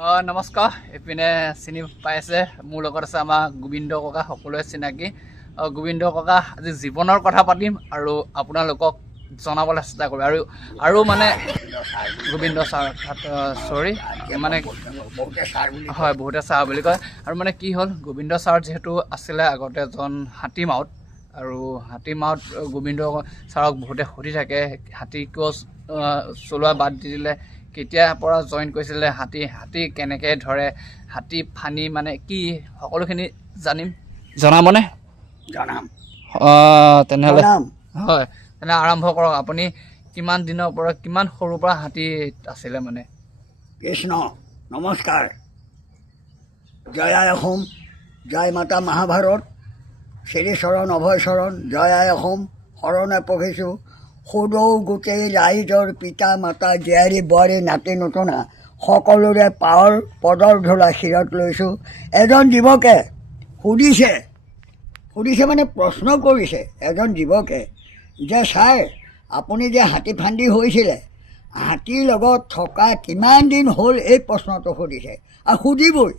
নমস্কাৰ। এইপিনে চিনি পাইছে মোৰ লগত আছে আমাৰ গোবিন্দ ককা সকলোৱে চিনাকি। গোবিন্দ ককা আজি জীৱনৰ কথা পাতিম আৰু আপোনালোকক জনাবলৈ চেষ্টা কৰিম। আৰু আৰু মানে গোবিন্দ ছাৰ চৰি মানে হয় বহুতে ছাৰ বুলি কয়। আৰু মানে কি হ'ল গোবিন্দ ছাৰ যিহেতু আছিলে আগতে এজন হাতীমাউত আৰু হাতীমাউত গোবিন্দ ছাৰক বহুতে সুধি থাকে হাতী কিয় চলোৱা বাদ দি দিলে কেতিয়াৰ পৰা জইন কৰিছিলে হাতী হাতী কেনেকৈ ধৰে হাতী ফানি মানে কি সকলোখিনি জানিম? জনাবনে? জনাম। তেনেহ'লে। জনাম। হয় তেনে আৰম্ভ কৰক। আপুনি কিমান দিনৰ পৰা কিমান সৰুৰ পৰা হাতী আছিলে মানে? কৃষ্ণ নমস্কাৰ। জয় আই অসম জয় মাতা মহাভাৰত। শ্ৰী চৰণ অভয় চৰণ জয় আই অসম শৰণে পঢ়িছোঁ সুদৌ গোটেই ৰাইজৰ পিতা মাতা জীয়াৰী বোৱাৰী নাতি নতুনা সকলোৰে পাৱৰ পদৰ ধূলা শিৰত লৈছোঁ। এজন যুৱকে সুধিছে সুধিছে মানে প্ৰশ্ন কৰিছে এজন যুৱকে যে ছাৰ আপুনি যে হাতী ফান্দি হৈছিলে হাতীৰ লগত থকা কিমান দিন হ'ল? এই প্ৰশ্নটো সুধিছে। আৰু সুধিবই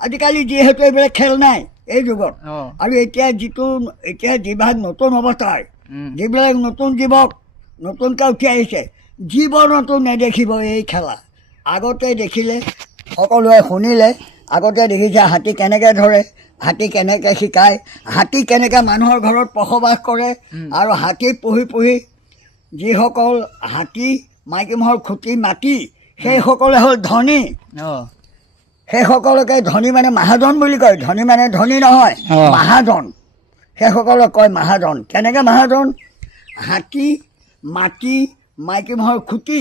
আজিকালি যিহেতু এইবিলাক খেল নাই এই যুগত আৰু এতিয়া যিটো এতিয়া যিবিলাক নতুন অৱস্থাৰ যিবিলাক নতুন যুৱক নতুনকৈ উঠি আহিছে জীৱনতো নেদেখিব এই খেলা। আগতে দেখিলে সকলোৱে শুনিলে আগতে দেখিছে হাতী কেনেকৈ ধৰে হাতী কেনেকৈ শিকায় হাতী কেনেকৈ মানুহৰ ঘৰত বসবাস কৰে আৰু হাতী পুহি পুহি যিসকল হাতী মাইকী মহৰ খুটি মাতি সেইসকলে হ'ল ধনী। সেইসকলকে ধনী মানে মহাজন বুলি কয়। ধনী মানে ধনী নহয়। মহাজন। সেইসকলক কয় মহাজন। কেনেকৈ মহাজন? হাতী মাটি মাইকী মহৰ খুটি।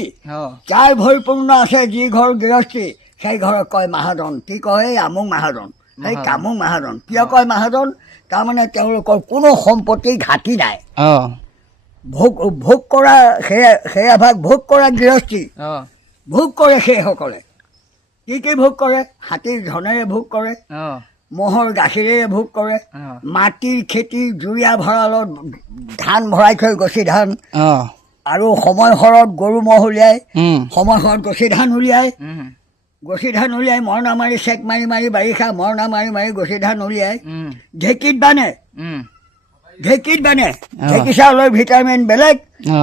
যাৰ ভৰিপূৰ্ণ আছে যি ঘৰ গৃহস্থী সেই ঘৰক কয় মহাজন। কি কয়? এই আমুক মহাজন। সেই। কামুক মহাজন। কিয় কয় মহাজন? তাৰমানে তেওঁলোকৰ কোনো সম্পত্তি ঘাটি নাই। ভোগ ভোগ কৰা সেয়া সেয়া ভাগ ভোগ কৰা গৃহস্থী। ভোগ কৰে সেইসকলে। কি কি ভোগ কৰে? হাতীৰ ধনেৰে ভোগ কৰে। ম'হৰ গাখীৰেৰে ভোগ কৰে। মাটিৰ খেতি জুৰীয়া ভঁৰালত ধান ভৰাই থৈ গছি ধান। আৰু সময়সৰত গৰু ম'হ উলিয়াই উম, সময়সৰত গছি ধান উলিয়াই গছি ধান উলিয়াই মৰণা মাৰি চেক মাৰি মাৰি বাৰিষা মৰণা মাৰি মাৰি গছি ধান উলিয়াই ঢেঁকীত বানে ঢেঁকীত বানে ঢেঁকী চাউলৰ ভিটামিন বেলেগ।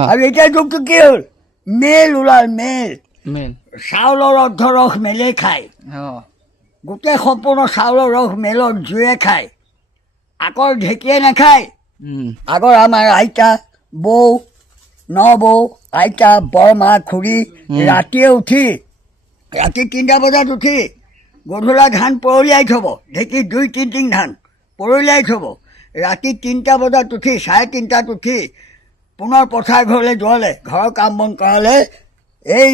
আৰু এতিয়া যুগটো কি হ'ল? মেল ওলাল মেল। চাউলৰ অৰ্ধ ৰস মেলে খায়। গোটেই সম্পূৰ্ণ চাউলৰ ৰস মেলত জুয়ে খায়। আগৰ ঢেঁকীয়ে নাখায়। আগৰ আমাৰ আইতা বৌ ন বৌ আইতা বৰমা খুৰী ৰাতিয়ে উঠি। ৰাতি তিনিটা বজাত উঠি। গধূলা ধান পৰলিয়াই থ'ব। ঢেঁকীত দুই তিনি টিং ধান পৰলিয়াই থ'ব। ৰাতি তিনিটা বজাত উঠি চাৰে তিনিটাত উঠি পুনৰ পথাৰ ঘৰলৈ যোৱালে ঘৰৰ কাম বন কৰালে এই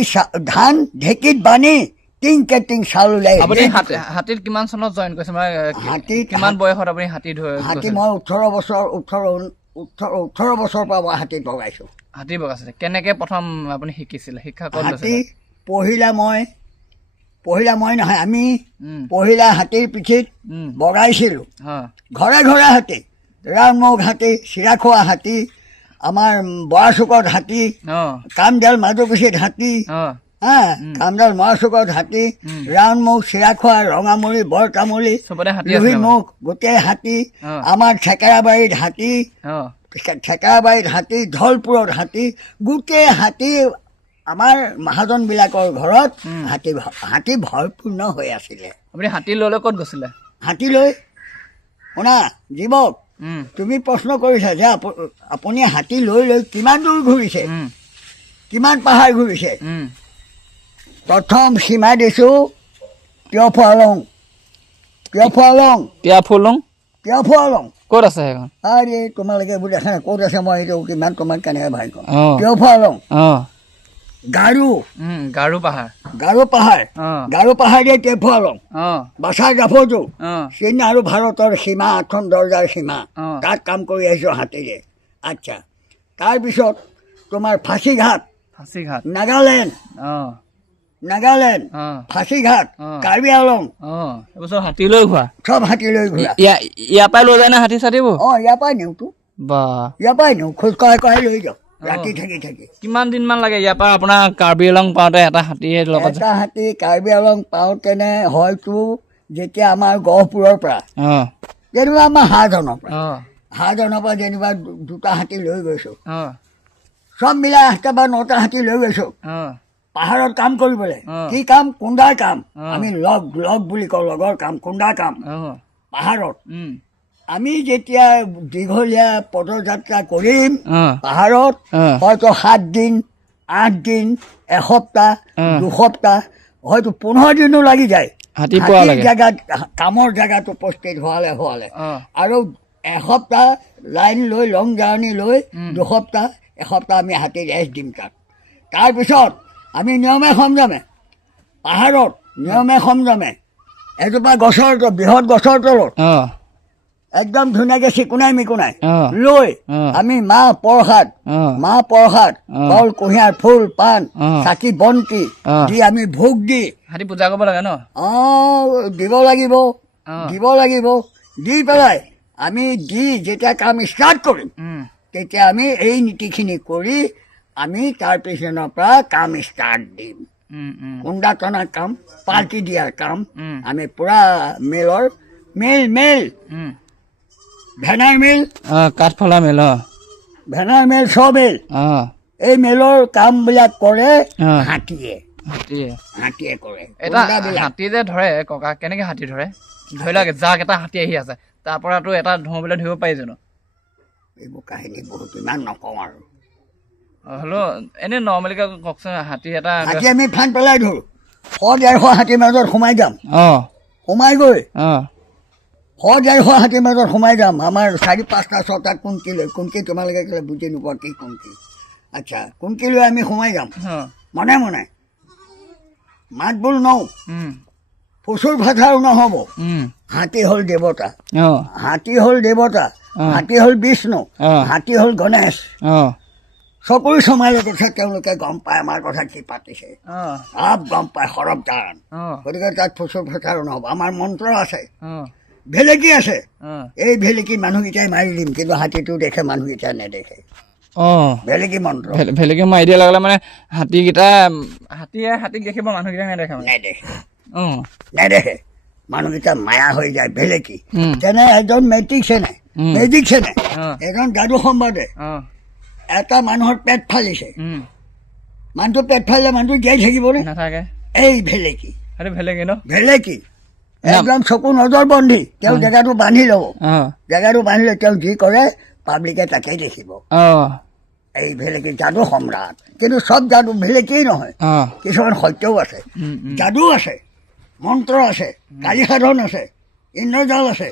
ধান ঢেঁকীত বানি টিংকে টিং চাউল উলিয়াই আপুনি হাতীত কিমান চনত জইন কৰিছে? মানে আহ, কিমান বয়সত আপুনি হাতী হাতী মই ওঠৰ বছৰ ওঠৰ ওঠৰ ওঠৰ বছৰৰ পৰা মই হাতীত বগাইছোঁ। হাতী বগাইছিলে। কেনেকে প্ৰথম আপুনি শিকিছিলে? শিক্ষা হাতী পহিলা মই পহিলা মই নহয় আমি পহিলা হাতীৰ পিঠিত বগাইছিলোঁ। ঘৰে ঘৰে হাতী ৰামমৌগ হাতী চিৰাখোৱা হাতী আমাৰ বৰাচুকত হাতী অঁ। কামডাল মাজুকুচিত হাতী অঁ হা উম। কামডাল মৰাচুকত হাতী। ৰাউণ্ডমৌগ চিৰাখোৱা ৰঙামুৰি মানে। লোহিমুখ গোটেই হাতী আমাৰ থেকেৰাবাৰীত হাতী অঁ। থেকেৰাবাৰীত হাতী ধলপুৰত হাতী গোটেই হাতী আমাৰ মহাজনবিলাকৰ ঘৰত। হাতী হাতী ভৰপূৰ্ণ হৈ আছিলে। আপুনি হাতী লৈ ক'ত গৈছিলে? হাতী লৈ শুনা জীৱক তুমি প্ৰশ্ন কৰিছা যে আপ- আপুনি হাতী লৈ লৈ কিমান দূৰ ঘূৰিছে? কিমান পাহাৰ ঘূৰিছে? প্ৰথম সীমা দিছোঁ তিয়ফুৱালং। তিয়ফুৱালং। পিয়া ফুলুং তিয়ফুৱালং। ক'ত আছে সেইখন? আৰে তোমালোকে এইবোৰ দেখা নাই। ক'ত আছে মই এইটো কিমান তোমাক কেনেকৈ ভাই কওঁ। অঁ। তিয়ফুৱালং। অঁ। গাৰু। গাৰো পাহাৰ। গাৰো পাহাৰ। অঁ। গাৰো পাহাৰীয়া টেফুৱালং অঁ। বাছাৰ জাফৰটো। চীন আৰু ভাৰতৰ সীমা আঠখন দৰ্জাৰ সীমা। অঁ। তাত কাম কৰি আহিছোঁ হাতীৰে। আচ্ছা। তাৰপিছত তোমাৰ ফাঁচীঘাট। ফাঁচীঘাট। নাগালেণ্ড। অঁ। নাগালেণ্ড ফাঁচীঘাট। কাৰ্বি আলং হাতী লৈ খোৱা চব হাতী লৈ ঘূৰা ইয়াৰ পৰাই লৈ যায় নে হাতী চাতীবোৰ? অঁ ইয়াৰ পৰাই নিওঁতো বা। ইয়াৰ পৰাই নিওঁ খোজ কঢ়াই কঢ়াই লৈ যাওঁ। ৰাতি থাকি থাকি। কিমান দিনমান লাগে? ইয়াৰ পৰা আপোনাৰ কাৰ্বি আলং পাওঁতে এটা হাতীয়ে লগত এটা হাতী কাৰ্বি আলং পাওঁতেনে হয়তো যেতিয়া আমাৰ গহপুৰৰ পৰা যেনিবা আমাৰ হাঁহজনৰ পৰা। হাঁহজনৰ পৰা যেনিবা দুটা হাতী লৈ গৈছোঁ। চব মিলাই আঠটা বা নটা হাতী লৈ গৈছোঁ। পাহাৰত কাম কৰিবলৈ। কি কাম? কুন্দাৰ কাম। আমি লগ লগ বুলি কওঁ লগৰ কাম কুন্দাৰ কাম। পাহাৰত। আমি যেতিয়া দীঘলীয়া পদযাত্ৰা কৰিম পাহাৰত হয়তো সাত দিন আঠ দিন এসপ্তাহ দুসপ্তাহ হয়তো পোন্ধৰ দিনো লাগি যায়। জেগাত কামৰ জেগাটো প্ৰস্তুত হোৱালে হোৱালে। আৰু এসপ্তাহ লাইন লৈ লং জাৰ্ণি লৈ দুসপ্তাহ এসপ্তাহ আমি হাতী ৰেষ্ট দিম তাত। তাৰপিছত আমি নিয়মে সমজামে। পাহাৰত নিয়মে সমজামে। এজোপা গছৰ তলত বৃহৎ গছৰ তলত। একদম ধুনীয়াকৈ চিকুণাই মিকুণাই লৈ আমি মাহ প্ৰসাদ মাহ প্ৰসাদ কল কুঁহিয়াৰ ফুল পাণ চাকি বন্তি দি আমি ভোগ দি পূজা কৰিব লাগে ন? অঁ দিব লাগিব। দিব লাগিব। দি পেলাই আমি দি যেতিয়া কাম ষ্টাৰ্ট কৰিম তেতিয়া আমি এই নীতিখিনি কৰি আমি তাৰ পিছনৰ পৰা কাম ষ্টাৰ্ট দিম। কুন্দা টনা কাম? পাৰ্টি দিয়াৰ কাম। আমি পূৰা মেলৰ মেল মেল। ভেনাৰ মেল। অঁ কাঠফলা মেল অঁ ভেনাৰ মেল ছ মেল। অঁ এই মেলৰ কামবিলাক কৰে হাতীয়ে। হাতীয়ে। হাতীয়ে কৰে। এটা। হাতী যে ধৰে ককা কেনেকে হাতী ধৰে? ধৰি লওক যাক এটা হাতী আহি আছে। তাৰ পৰাতো এটা ধৰোঁ বুলি ধৰিব পাৰি জানো? এইবোৰ কাহিনী বহুত ইমান নকওঁ আৰু। হ'লেও এনেই নৰ্মেলিকৈ কওকচোন হাতী এটা হাতী আমি ফান পেলাই ধৰোঁ শ ডেৰশ হাতীৰ মাজত সোমাই যাম। অঁ। সোমাই গৈ। অঁ। শ ডেৰশ হাতীৰ মাজত সোমাই যাম। আমাৰ চাৰি পাঁচটা ছটা কুংকি লৈ কুংকি তোমালোকে কেলে বুজি নোপোৱা কি কুংকি আচ্ছা কুংকি লৈ আমি সোমাই যাম। মনে মনে। মাত বোল নওঁ। প্ৰচুৰ ভাষাও নহ'ব। হাতী হ'ল দেৱতা। হাতী হ'ল দেৱতা। হাতী হ'ল বিষ্ণু। হাতী হ'ল গণেশ। চকুৰ চমাইৰ কথা তেওঁলোকে গম পায় আমাৰ কথা কি পাতিছে। সব গম পায় সৰব দান গতিকে তাত প্ৰচুৰ ভাষাও নহ'ব। আমাৰ মন্ত্ৰ আছে। ভেলেকি আছে। এই ভেলেকি মানুহকেইটাই মাৰি দিম কিন্তু হাতীটো দেখে মানুহকেইটাই নেদেখে। ভেলেকি মন্ত্ৰ। ভেলেকি মাৰি দিয়া লগে লগে মানে হাতীকেইটা হাতীয়ে হাতীক দেখিব মানুহকেইটাক নেদেখে মানে? নেদেখে। নেদেখে। মানুহকেইটা মায়া হৈ যায় ভেলেকি। তেনে এজন মেট্ৰিকছেনে উম। মেজিকছেনে অঁ। এজন যাদু সম্বাদে এটা মানুহৰ পেট ফালিছে। মানুহটো পেট ফালিলে মানুহটো জীয়াই থাকিবনে নাথাকে। এই ভেলেকি। সেইটো ভেলেকি ন? ভেলেকি। একদম চকু নজৰ বন্ধি তেওঁ জেগাটো বান্ধি ল'ব। জেগাটো বান্ধিলে তেওঁ যি কৰে পাব্লিকে তাকেই দেখিব। এই ভেলেকি যাদু সম্ৰাট। কিন্তু চব যাদু ভেলেকিয়েই নহয়। কিছুমান সত্যও আছে। যাদু আছে। মন্ত্ৰ আছে। কালী সাধন আছে। ইন্দ্ৰজাল আছে।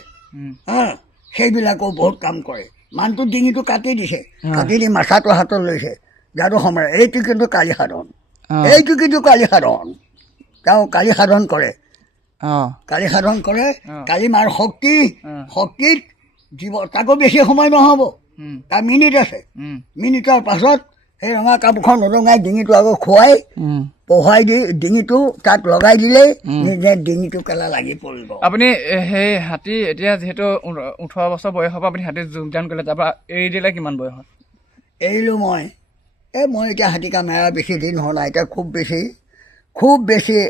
সেইবিলাকো বহুত কাম কৰে। মানুহটোৰ ডিঙিটো কাটি দিছে। কাটি দি মাথাটো হাতত লৈছে। যাদু সম্ৰাট এইটো কিন্তু কালী সাধন এইটো কিন্তু কালী সাধন তেওঁ কালী সাধন কৰে। কালী সাধন কৰে। কালী মাৰ শক্তি শক্তিত জীৱ তাকো বেছি সময় নহ'ব। তাৰ মিনিট আছে। মিনিটৰ পাছত সেই ৰঙা কাপোৰখন নৰঙাই ডিঙিটো আকৌ খুৱাই উম। পঢ়ুৱাই দি ডিঙিটো তাত লগাই দিলেই। নিজে ডিঙিটো কেলা লাগি পৰিব। আপুনি সেই হাতী এতিয়া যিহেতু ওঠৰ বছৰ বয়সৰ পৰা আপুনি হাতীত যোগদান কৰিলে তাৰপৰা এৰি দিলে কিমান বয়সত এৰিলোঁ মই। এই মই এতিয়া হাতী কাম এৰা বেছি দিন হোৱা নাই এতিয়া খুব বেছি খুব বেছি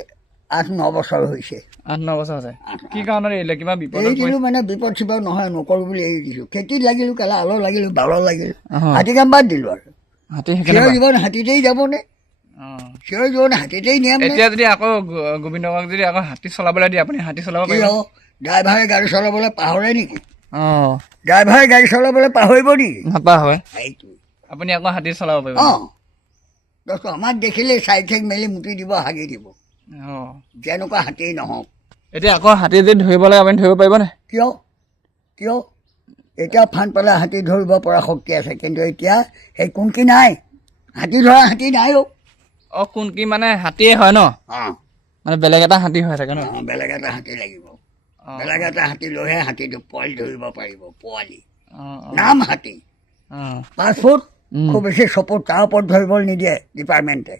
আঠ ন বছৰ হৈছে। আঠ ন বছৰ হৈছে। আঠ- কি কাৰণত এৰিলে কিবা বিপদত এৰি দিলোঁ মানে বিপদ চিপদ নহয় নকৰোঁ বুলি এৰি দিছোঁ খেতিত লাগিলোঁ কেলা আলৰ লাগিলোঁ বালৰ লাগিলোঁ। হাতী কাম বাদ দিলোঁ আৰু। হাতী জীৱন হাতীতেই যাবনে? হাতীতেই নিয়াম এতিয়া যদি আকৌ গো- গোবিন্দক যদি আকৌ হাতী চলাবলৈ দিয়ে আপুনি হাতী চলাব পাৰিব? ড্ৰাইভাৰে গাড়ী চলাবলৈ পাহৰে নেকি? অঁ। ড্ৰাইভাৰে গাড়ী চলাবলৈ পাহৰিব নেকি? নাপা হয় সেইটো। আপুনি আকৌ হাতী চলাব পাৰিব। অঁ। দোস্ত আমাক দেখিলেই চাইড ঠেক মেলি মুতি দিব হাগি দিব। অঁ। যেনেকুৱা হাতী নহওক। এতিয়া আকৌ হাতী যদি ধৰিব লাগে আপুনি ধৰিব পাৰিবনে কিয়? কিয়? এতিয়া ফান পেলাই হাতী ধৰিব পৰা শক্তি আছে কিন্তু এতিয়া সেই কুংকি নাই? হাতী ধৰা হাতী নাই অ' অঁ কোন কি মানে হাতীয়ে হয় ন? মানে বেলেগ এটা হাতী হৈ থাকে ন? বেলেগ এটা হাতী লাগিব। বেলেগ এটা হাতী লৈহে হাতীটো পোৱালি ধৰিব পাৰিব পোৱালি। নাম হাতী। পাঁচ ফুট খুব বেছি চকুত তাৰ ওপৰত ধৰিবলৈ নিদিয়ে ডিপাৰ্টমেণ্টে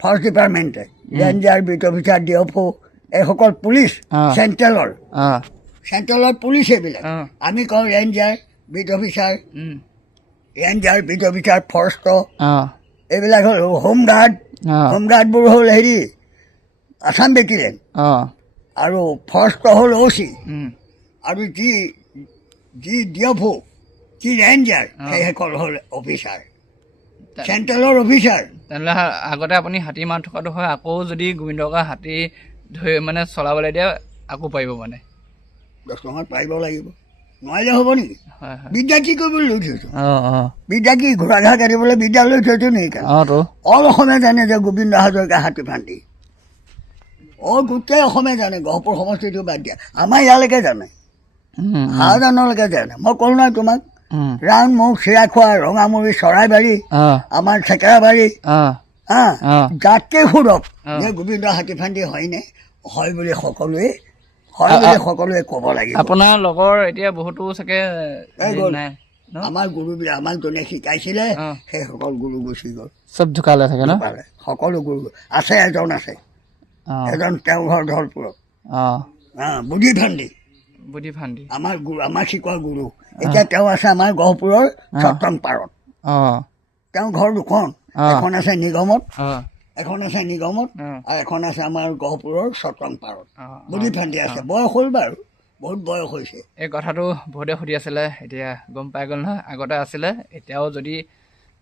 forest ডিপাৰ্টমেণ্টে ranger beat officer D F O' এইসকল পুলিচ। চেণ্ট্ৰেলৰ চেণ্ট্ৰেলৰ পুলিচ এইবিলাক আমি কওঁ ranger beat officer ranger beat officer forest অঁ। এইবিলাক হ'ল হোমগাৰ্ড। অঁ। হোমগাৰ্ডবোৰ হ'ল হেৰি আছাম বেটেলিয়ন অঁ। আৰু ফৰেষ্ট হ'ল অ' চি আৰু যি যি ডিএফঅ' যি ৰেঞ্জাৰ অ। সেইসকল হ'ল অফিচাৰ। চেণ্ট্ৰেলৰ অফিচাৰ। তেনেহ'লে আগতে আপুনি হাতী মাৰ থকাটো হয় আকৌ যদি গোবিন্দকা হাতী ধৰি মানে চলাবলৈ দিয়ে আকৌ পাৰিব মানে। দহ টকাত পাৰিব লাগিব। নোৱাৰিলে হ'ব নেকি বিদ্যা কি কৰিবলৈ লৈ থৈছোঁ অঁ অঁ। বিদ্যা কি ঘোঁৰা ঘাঁহ কাটিবলৈ বিদ্যা লৈ থৈছোঁ নেকি অঁ অল অসমে জানে যে গোবিন্দ হাজৰিকা হাতী ফান্দি অল গোটেই অসমে জানে গহপুৰ সমষ্টিটো বাদ দিয়া। আমাৰ ইয়ালৈকে জানে। উম, হাজানলৈকে জানে। মই ক'লো নহয় তোমাক। উম, ৰাংমুখ চিৰাখোৱা ৰঙামুৰি চৰাইবাৰী আমাৰ চেকেৰাবাৰী অঁ। হা? অঁ। যাকে সোধক যে গোবিন্দ হাতী ফান্দি হয়নে? হয় বুলি সকলোৱে সকলোৱে ক'ব লাগিব। আপোনাৰ লগৰ এতিয়া বহুতো চাগে আমাৰ গুৰুবিলাক আমাক যোনে শিকাইছিলে। সেইসকল গুৰু গুচি গ'ল। চব ঢুকালে থাকে ন? সকলো গুৰু আছে এজন আছে। এজন তেওঁৰ ঘৰ ধলপুৰত হা বুদ্ধি ফান্দি বুদ্ধি ফান্দি আমাৰ গুৰু আমাক শিকোৱা গুৰু। এতিয়া তেওঁ আছে আমাৰ গহপুৰৰ সপ্তম পাৰত। অঁ। তেওঁৰ ঘৰ দুখন। এখন আছে নিগমত। এখন আছে নিগমত আৰু এখন আছে আমাৰ গহপুৰৰ সপ্তম পাৰত। বুদ্ধি ফান্দি আছে। বয়স হ'ল বাৰু বহুত বয়স হৈছে। এই কথাটো বহুতে সুধি আছিলে এতিয়া গম পাই গ'ল নহয় আগতে আছিলে এতিয়াও যদি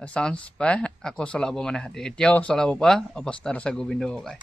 চান্স পায় আকৌ চলাব মানে হাতী। এতিয়াও চলাব পৰা অৱস্থাত আছে গোবিন্দ ককাই